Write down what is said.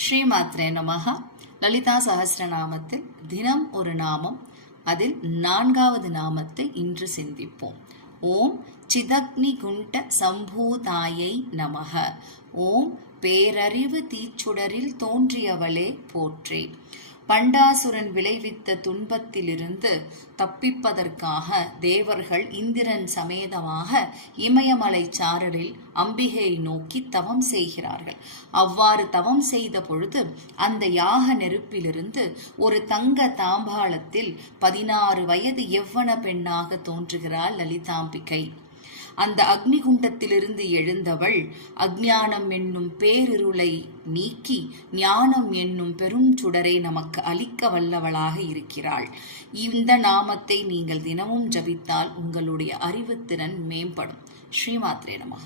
ஸ்ரீமாத்ரே நமஹ. லலிதா சஹஸ்ரநாமத்தில் தினம் ஒரு நாமம், அதில் 4வது நாமத்தை இன்று சிந்திப்போம். ஓம் சிதக்னி குண்ட சம்பூதாயை நமஹ. ஓம் பேரறிவு தீச்சுடரில் தோன்றியவளே போற்றே. பண்டாசுரன் விளைவித்த துன்பத்திலிருந்து தப்பிப்பதற்காக தேவர்கள் இந்திரன் சமேதமாக இமயமலை சாரலில் அம்பிகையை நோக்கி தவம் செய்கிறார்கள். அவ்வாறு தவம் செய்த பொழுது அந்த யாக நெருப்பிலிருந்து ஒரு தங்க தாம்பாளத்தில் 16 வயது யவ்வன பெண்ணாக தோன்றுகிறாள் லலிதாம்பிகை. அந்த அக்னிகுண்டத்திலிருந்து எழுந்தவள் அஞ்ஞானம் என்னும் பேரிருளை நீக்கி ஞானம் என்னும் பெரும் சுடரை நமக்கு அளிக்க வல்லவளாக இருக்கிறாள். இந்த நாமத்தை நீங்கள் தினமும் ஜபித்தால் உங்களுடைய அறிவுத்திறன் மேம்படும். ஸ்ரீமாத்ரே நமஹ.